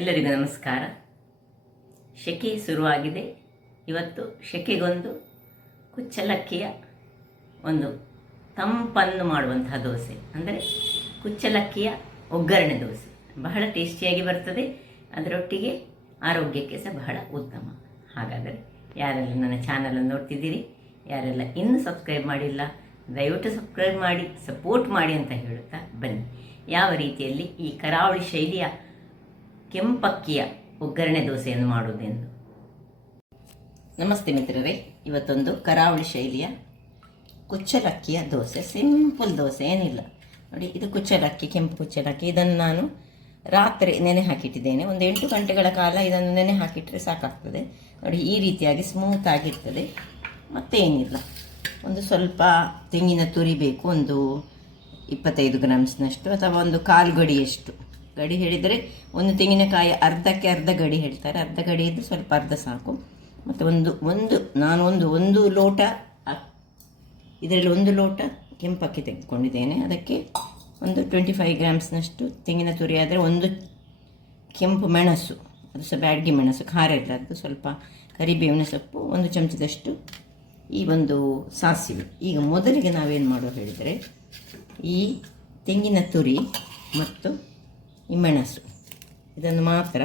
ಎಲ್ಲರಿಗೂ ನಮಸ್ಕಾರ. ಶೆಕೆ ಶುರುವಾಗಿದೆ. ಇವತ್ತು ಶೆಕೆಗೊಂದು ಕುಚ್ಚಲಕ್ಕಿಯ ಒಂದು ತಂಪನ್ನು ಮಾಡುವಂತಹ ದೋಸೆ, ಅಂದರೆ ಕುಚ್ಚಲಕ್ಕಿಯ ಒಗ್ಗರಣೆ ದೋಸೆ ಬಹಳ ಟೇಸ್ಟಿಯಾಗಿ ಬರ್ತದೆ. ಅದರೊಟ್ಟಿಗೆ ಆರೋಗ್ಯಕ್ಕೆ ಸಹ ಬಹಳ ಉತ್ತಮ. ಹಾಗಾದರೆ ಯಾರೆಲ್ಲ ನನ್ನ ಚಾನಲನ್ನು ನೋಡ್ತಿದ್ದೀರಿ, ಯಾರೆಲ್ಲ ಇನ್ನೂ ಸಬ್ಸ್ಕ್ರೈಬ್ ಮಾಡಿಲ್ಲ, ದಯವಿಟ್ಟು ಸಬ್ಸ್ಕ್ರೈಬ್ ಮಾಡಿ, ಸಪೋರ್ಟ್ ಮಾಡಿ ಅಂತ ಹೇಳುತ್ತಾ ಬನ್ನಿ ಯಾವ ರೀತಿಯಲ್ಲಿ ಈ ಕರಾವಳಿ ಶೈಲಿಯ ಕೆಂಪಕ್ಕಿಯ ಒಗ್ಗರಣೆ ದೋಸೆಯನ್ನು ಮಾಡುವುದೆಂದು. ನಮಸ್ತೆ ಮಿತ್ರರೇ, ಇವತ್ತೊಂದು ಕರಾವಳಿ ಶೈಲಿಯ ಕುಚ್ಚಲಕ್ಕಿಯ ದೋಸೆ. ಸಿಂಪಲ್ ದೋಸೆ, ಏನಿಲ್ಲ ನೋಡಿ. ಇದು ಕುಚ್ಚಲಕ್ಕಿ, ಕೆಂಪು ಕುಚ್ಚಲಕ್ಕಿ. ಇದನ್ನು ನಾನು ರಾತ್ರಿ ನೆನೆ ಹಾಕಿಟ್ಟಿದ್ದೇನೆ. ಒಂದು 8 ಗಂಟೆಗಳ ಕಾಲ ಇದನ್ನು ನೆನೆ ಹಾಕಿಟ್ಟರೆ ಸಾಕಾಗ್ತದೆ. ನೋಡಿ, ಈ ರೀತಿಯಾಗಿ ಸ್ಮೂತ್ ಆಗಿರ್ತದೆ. ಮತ್ತೇನಿಲ್ಲ, ಒಂದು ಸ್ವಲ್ಪ ತೆಂಗಿನ ತುರಿ ಬೇಕು, ಒಂದು 25 ಗ್ರಾಮ್ಸ್ನಷ್ಟು, ಅಥವಾ ಒಂದು 1/4 ಗಡಿಯಷ್ಟು. ಗಡಿ ಹೇಳಿದರೆ ಒಂದು ತೆಂಗಿನಕಾಯಿ ಅರ್ಧಕ್ಕೆ ಅರ್ಧ ಗಡಿ ಹೇಳ್ತಾರೆ. ಅರ್ಧ ಗಡಿ ಇದ್ದು ಸ್ವಲ್ಪ ಅರ್ಧ ಸಾಕು. ಮತ್ತು ಒಂದು ಲೋಟ, ಇದರಲ್ಲಿ 1 ಲೋಟ ಕೆಂಪಕ್ಕಿ ತೆಗೆದುಕೊಂಡಿದ್ದೇನೆ. ಅದಕ್ಕೆ ಒಂದು 25 ಗ್ರಾಮ್ಸ್ನಷ್ಟು ತೆಂಗಿನ ತುರಿ, ಆದರೆ ಒಂದು ಕೆಂಪು ಮೆಣಸು, ಅದು ಸಹ ಬ್ಯಾಡಗಿ ಮೆಣಸು, ಖಾರ ಇಲ್ಲದ್ದು, ಸ್ವಲ್ಪ ಕರಿಬೇವಿನ ಸೊಪ್ಪು, 1 ಚಮಚದಷ್ಟು ಈ ಒಂದು ಸಾಸಿವೆ. ಈಗ ಮೊದಲಿಗೆ ನಾವೇನು ಮಾಡೋದು ಹೇಳಿದರೆ, ಈ ತೆಂಗಿನ ತುರಿ ಮತ್ತು ಈ ಮೆಣಸು ಇದನ್ನು ಮಾತ್ರ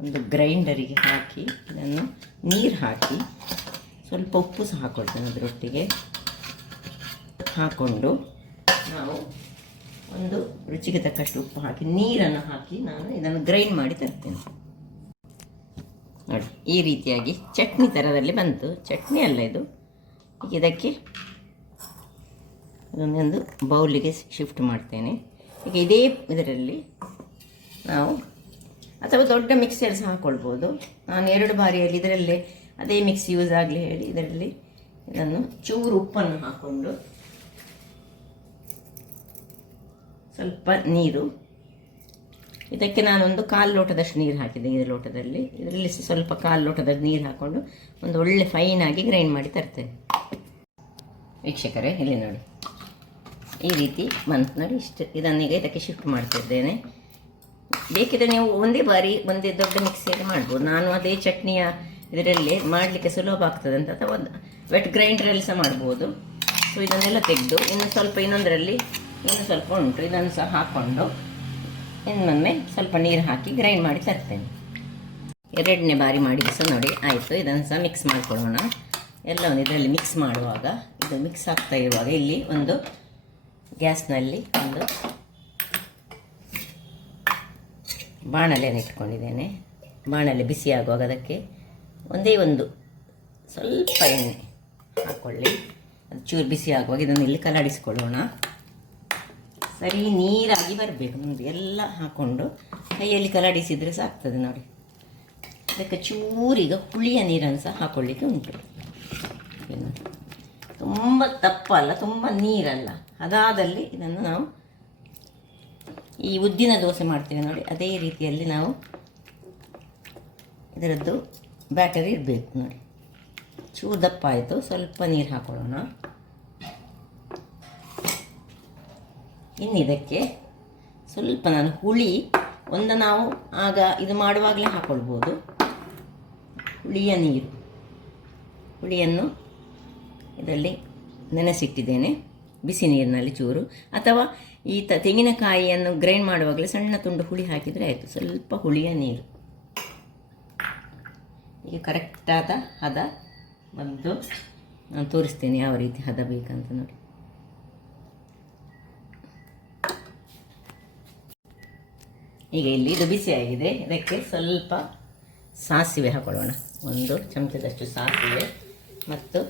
ಒಂದು ಗ್ರೈಂಡರಿಗೆ ಹಾಕಿ, ಇದನ್ನು ನೀರು ಹಾಕಿ, ಸ್ವಲ್ಪ ಉಪ್ಪು ಸಹ ಹಾಕೊಳ್ತೇನೆ ಅದರೊಟ್ಟಿಗೆ ಹಾಕ್ಕೊಂಡು, ನಾವು ಒಂದು ರುಚಿಗೆ ತಕ್ಕಷ್ಟು ಉಪ್ಪು ಹಾಕಿ, ನೀರನ್ನು ಹಾಕಿ ನಾನು ಇದನ್ನು ಗ್ರೈಂಡ್ ಮಾಡಿ ತರ್ತೇನೆ. ನೋಡಿ, ಈ ರೀತಿಯಾಗಿ ಚಟ್ನಿ ಥರದಲ್ಲಿ ಬಂತು. ಚಟ್ನಿ ಅಲ್ಲ ಇದು. ಈಗ ಇದಕ್ಕೆ ಇದನ್ನೊಂದು ಬೌಲಿಗೆ ಶಿಫ್ಟ್ ಮಾಡ್ತೇನೆ. ಈಗ ಇದೇ ಇದರಲ್ಲಿ ನಾವು, ಅಥವಾ ದೊಡ್ಡ ಮಿಕ್ಸಿಯಲ್ಲಿ ಸಹ ಹಾಕ್ಕೊಳ್ಬೋದು. ನಾನು 2 ಬಾರಿಯಲ್ಲಿ ಇದರಲ್ಲೇ ಅದೇ ಮಿಕ್ಸಿ ಯೂಸ್ ಆಗಲಿ ಹೇಳಿ ಇದರಲ್ಲಿ ಇದನ್ನು ಚೂರು ಉಪ್ಪನ್ನು ಹಾಕ್ಕೊಂಡು, ಸ್ವಲ್ಪ ನೀರು, ಇದಕ್ಕೆ ನಾನೊಂದು 1/4 ಲೋಟದಷ್ಟು ನೀರು ಹಾಕಿದ್ದೆ. ಈ ಲೋಟದಲ್ಲಿ, ಇದರಲ್ಲಿ ಸ್ವಲ್ಪ 1/4 ಲೋಟದ ನೀರು ಹಾಕ್ಕೊಂಡು ಒಂದು ಒಳ್ಳೆ ಫೈನಾಗಿ ಗ್ರೈಂಡ್ ಮಾಡಿ ತರ್ತೇನೆ. ವೀಕ್ಷಕರೇ, ಇಲ್ಲಿ ನೋಡಿ, ಈ ರೀತಿ ಬಂತು ನೋಡಿ. ಇಷ್ಟು ಇದನ್ನೀಗ ಇದಕ್ಕೆ ಶಿಫ್ಟ್ ಮಾಡ್ತಿದ್ದೇನೆ. ಬೇಕಿದ್ರೆ ನೀವು ಒಂದೇ ದೊಡ್ಡ ಮಿಕ್ಸಿಯಲ್ಲಿ ಮಾಡ್ಬೋದು. ನಾನು ಅದೇ ಚಟ್ನಿಯ ಇದರಲ್ಲಿ ಮಾಡಲಿಕ್ಕೆ ಸುಲಭ ಆಗ್ತದೆ ಅಂತ, ಅಥವಾ ವೆಟ್ ಗ್ರೈಂಡ್ರಲ್ಲಿ ಸಹ ಮಾಡ್ಬೋದು. ಸೊ ಇದನ್ನೆಲ್ಲ ತೆಗೆದು ಇನ್ನೊಂದರಲ್ಲಿ ಇನ್ನೂ ಸ್ವಲ್ಪ ಉಂಟು, ಇದನ್ನು ಸಹ ಹಾಕ್ಕೊಂಡು ಇನ್ನೊಮ್ಮೆ ಸ್ವಲ್ಪ ನೀರು ಹಾಕಿ ಗ್ರೈಂಡ್ ಮಾಡಿ ತರ್ತೇನೆ. 2ನೇ ಬಾರಿ ಮಾಡಿದ್ದು ಸಹ ನೋಡಿ ಆಯಿತು. ಇದನ್ನು ಸಹ ಮಿಕ್ಸ್ ಮಾಡಿಕೊಳ್ಳೋಣ. ಎಲ್ಲವನ್ನು ಇದರಲ್ಲಿ ಮಿಕ್ಸ್ ಮಾಡುವಾಗ, ಇದು ಮಿಕ್ಸ್ ಆಗ್ತಾ ಇರುವಾಗ, ಇಲ್ಲಿ ಒಂದು ಗ್ಯಾಸ್ನಲ್ಲಿ ಒಂದು ಬಾಣಲೆಯನ್ನು ಇಟ್ಕೊಂಡಿದ್ದೇನೆ. ಬಾಣಲೆ ಬಿಸಿ ಆಗುವಾಗ ಅದಕ್ಕೆ ಒಂದು ಸ್ವಲ್ಪ ಎಣ್ಣೆ ಹಾಕ್ಕೊಳ್ಳಿ. ಅದು ಚೂರು ಬಿಸಿ ಆಗುವಾಗ ಇದನ್ನು ಇಲ್ಲಿ ಕಲಡಿಸ್ಕೊಳ್ಳೋಣ. ಸರಿ ನೀರಾಗಿ ಬರಬೇಕು ನೋಡಿ. ಎಲ್ಲ ಹಾಕ್ಕೊಂಡು ಕೈಯಲ್ಲಿ ಕಲಡಿಸಿದರೆ ಸಾಕ್ತದೆ ನೋಡಿ. ಅದಕ್ಕೆ ಚೂರೀಗ ಹುಳಿಯ ನೀರನ್ನು ಸಹ ಹಾಕ್ಕೊಳ್ಳಿಕ್ಕೆ ಉಂಟು. ತುಂಬ ದಪ್ಪಲ್ಲ, ತುಂಬ ನೀರಲ್ಲ, ಅದಾದಲ್ಲಿ ಇದನ್ನು ನಾವು ಈ ಉದ್ದಿನ ದೋಸೆ ಮಾಡ್ತೀವಿ ನೋಡಿ, ಅದೇ ರೀತಿಯಲ್ಲಿ ನಾವು ಇದರದ್ದು ಬ್ಯಾಟರಿ ಇರಬೇಕು ನೋಡಿ. ಚೂರು ದಪ್ಪ ಆಯಿತು, ಸ್ವಲ್ಪ ನೀರು ಹಾಕೊಳ್ಳೋಣ. ಇನ್ನು ಇದಕ್ಕೆ ಸ್ವಲ್ಪ ನಾನು ಹುಳಿ ನಾವು ಆಗ ಇದು ಮಾಡುವಾಗಲೇ ಹಾಕ್ಕೊಳ್ಬೋದು. ಹುಳಿಯನ್ನು ಇದರಲ್ಲಿ ನೆನೆಸಿಟ್ಟಿದ್ದೇನೆ ಬಿಸಿ ನೀರಿನಲ್ಲಿ ಚೂರು, ಅಥವಾ ಈ ತೆಂಗಿನಕಾಯಿಯನ್ನು ಗ್ರೈಂಡ್ ಮಾಡುವಾಗಲೇ ಸಣ್ಣ ತುಂಡು ಹುಳಿ ಹಾಕಿದರೆ ಆಯಿತು. ಸ್ವಲ್ಪ ಹುಳಿಯ ನೀರು. ಈಗ ಕರೆಕ್ಟಾದ ಹದ ಬಂದು ನಾನು ತೋರಿಸ್ತೇನೆ ಯಾವ ರೀತಿ ಹದ ಬೇಕಂತ ನೋಡಿ. ಈಗ ಇಲ್ಲಿ ಇದು ಬಿಸಿಯಾಗಿದೆ. ಇದಕ್ಕೆ ಸ್ವಲ್ಪ ಸಾಸಿವೆ ಹಾಕೊಳ್ಳೋಣ. 1 ಚಮಚದಷ್ಟು ಸಾಸಿವೆ ಮತ್ತು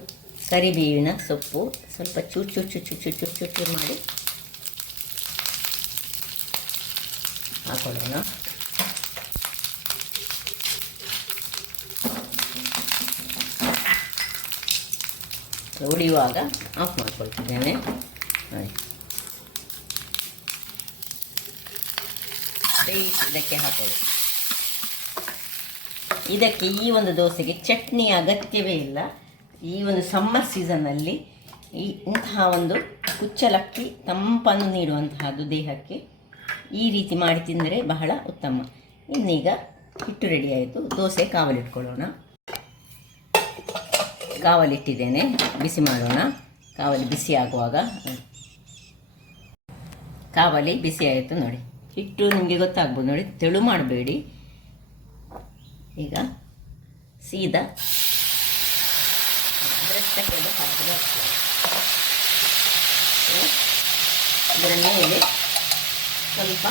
ಕರಿಬೇವಿನ ಸೊಪ್ಪು ಸ್ವಲ್ಪ ಚೂರು ಮಾಡಿ ಹಾಕೊಳ್ಳೋಣ. ಉಳಿಯುವಾಗ ಆಫ್ ಮಾಡ್ಕೊಳ್ತಿದ್ದೇನೆ. ಇದಕ್ಕೆ ಹಾಕೊಳ್ಳಿ. ಇದಕ್ಕೆ ಈ ಒಂದು ದೋಸೆಗೆ ಚಟ್ನಿ ಅಗತ್ಯವೇ ಇಲ್ಲ. ಈ ಒಂದು ಸಮ್ಮರ್ ಸೀಸನ್ನಲ್ಲಿ ಇಂತಹ ಒಂದು ಕುಚ್ಚಲಕ್ಕಿ ತಂಪನ್ನು ನೀಡುವಂತಹದ್ದು ದೇಹಕ್ಕೆ. ಈ ರೀತಿ ಮಾಡಿ ತಿಂದರೆ ಬಹಳ ಉತ್ತಮ. ಇನ್ನೀಗ ಹಿಟ್ಟು ರೆಡಿ ಆಯಿತು. ದೋಸೆ ಕಾವಲಿಟ್ಕೊಳ್ಳೋಣ. ಕಾವಲಿಟ್ಟಿದ್ದೇನೆ, ಬಿಸಿ ಮಾಡೋಣ. ಕಾವಲಿ ಬಿಸಿ ಆಗುವಾಗ ಕಾವಲಿ ಬಿಸಿ ಆಯಿತು ನೋಡಿ. ಹಿಟ್ಟು ನಿಮಗೆ ಗೊತ್ತಾಗ್ಬೋದು ನೋಡಿ, ತೆಳು ಮಾಡಬೇಡಿ. ಈಗ ಸೀದಾ ಇದರ ಮೇಲೆ ಸ್ವಲ್ಪ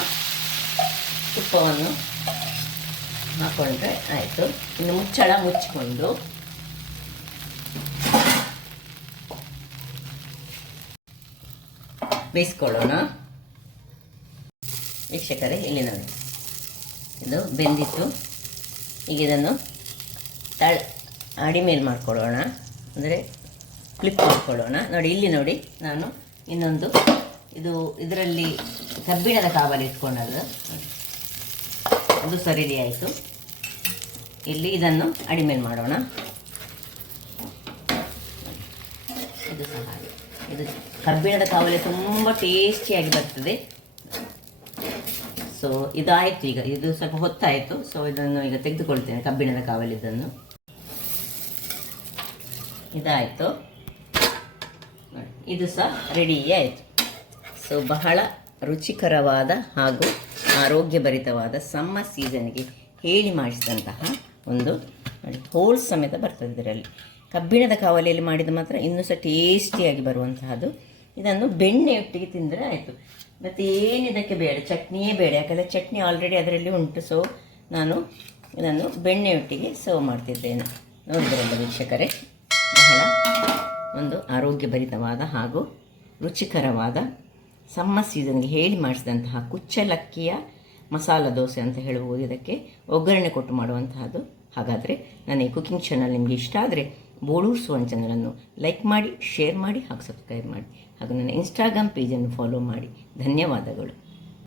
ತುಪ್ಪವನ್ನು ಹಾಕೊಂಡ್ರೆ ಆಯಿತು. ಇನ್ನು ಮುಚ್ಚಳ ಮುಚ್ಚಿಕೊಂಡು ಬೇಯಿಸ್ಕೊಳ್ಳೋಣ. ವೀಕ್ಷಕರೇ, ಇಲ್ಲಿ ನೋಡಿ, ಇದು ಬೆಂದಿತ್ತು. ಈಗ ಇದನ್ನು ಅಡಿಮೇಲೆ ಮಾಡ್ಕೊಳ್ಳೋಣ, ಅಂದರೆ ಫ್ಲಿಪ್ ಮಾಡ್ಕೊಳ್ಳೋಣ. ನೋಡಿ, ಇಲ್ಲಿ ನೋಡಿ, ನಾನು ಇನ್ನೊಂದು ಇದರಲ್ಲಿ ಕಬ್ಬಿಣದ ಕಾವಲಿ ಇಟ್ಕೊಂಡದ್ದು ಅದು ಸಹ ರೆಡಿ ಆಯಿತು. ಇಲ್ಲಿ ಇದನ್ನು ಅಡಿಮೇಲೆ ಮಾಡೋಣ. ಇದು ಸಹ ಹಾಗೆ, ಇದು ಕಬ್ಬಿಣದ ಕಾವಲಿ ತುಂಬ ಟೇಸ್ಟಿಯಾಗಿ ಬರ್ತದೆ. ಸೊ ಇದಾಯಿತು. ಈಗ ಇದು ಸ್ವಲ್ಪ ಹೊತ್ತಾಯಿತು. ಸೊ ಇದನ್ನು ಈಗ ತೆಗೆದುಕೊಳ್ತೇನೆ, ಕಬ್ಬಿಣದ ಕಾವಲಿದ್ದನ್ನು. ಇದಾಯಿತು ನೋಡಿ, ಇದು ಸಹ ರೆಡಿ ಆಯಿತು. ಸೊ ಬಹಳ ರುಚಿಕರವಾದ ಹಾಗೂ ಆರೋಗ್ಯಭರಿತವಾದ ಸಮ್ಮರ್ ಸೀಸನ್ಗೆ ಹೇಳಿ ಮಾಡಿಸಿದಂತಹ ಒಂದು ನೋಡಿ, ಹೋಲ್ಸ್ ಸಮೇತ ಬರ್ತದೆ ಇದರಲ್ಲಿ. ಕಬ್ಬಿಣದ ಕಾವಲಿಯಲ್ಲಿ ಮಾಡಿದ ಮಾತ್ರ ಇನ್ನೂ ಸಹ ಟೇಸ್ಟಿಯಾಗಿ ಬರುವಂತಹದ್ದು. ಇದನ್ನು ಬೆಣ್ಣೆಯೊಟ್ಟಿಗೆ ತಿಂದರೆ ಆಯಿತು. ಮತ್ತು ಏನಿದಕ್ಕೆ ಬೇಡ, ಚಟ್ನಿಯೇ ಬೇಡ, ಯಾಕಂದರೆ ಚಟ್ನಿ ಆಲ್ರೆಡಿ ಅದರಲ್ಲಿ ಉಂಟು. ಸೊ ನಾನು ಇದನ್ನು ಬೆಣ್ಣೆಯೊಟ್ಟಿಗೆ ಸರ್ವ್ ಮಾಡ್ತಿದ್ದೇನೆ. ನೋಡಿದ್ರಲ್ಲ ವೀಕ್ಷಕರೇ, ಬಹಳ ಒಂದು ಆರೋಗ್ಯಭರಿತವಾದ ಹಾಗೂ ರುಚಿಕರವಾದ ಸಮ್ಮರ್ ಸೀಸನ್ಗೆ ಹೇಳಿ ಮಾಡಿಸಿದಂತಹ ಕುಚ್ಚಲಕ್ಕಿಯ ಮಸಾಲ ದೋಸೆ ಅಂತ ಹೇಳ್ಬೋದು. ಇದಕ್ಕೆ ಒಗ್ಗರಣೆ ಕೊಟ್ಟು ಮಾಡುವಂತಹದ್ದು. ಹಾಗಾದರೆ ನನ್ನ ಈ ಕುಕಿಂಗ್ ಚಾನಲ್ ನಿಮಗೆ ಇಷ್ಟ ಆದರೆ ಬೋಳೂರು ಸುವರ್ಣ ಚಾನಲನ್ನು ಲೈಕ್ ಮಾಡಿ, ಶೇರ್ ಮಾಡಿ ಹಾಗೂ ಸಬ್ಸ್ಕ್ರೈಬ್ ಮಾಡಿ. ಹಾಗೂ ನನ್ನ ಇನ್ಸ್ಟಾಗ್ರಾಮ್ ಪೇಜನ್ನು ಫಾಲೋ ಮಾಡಿ. ಧನ್ಯವಾದಗಳು.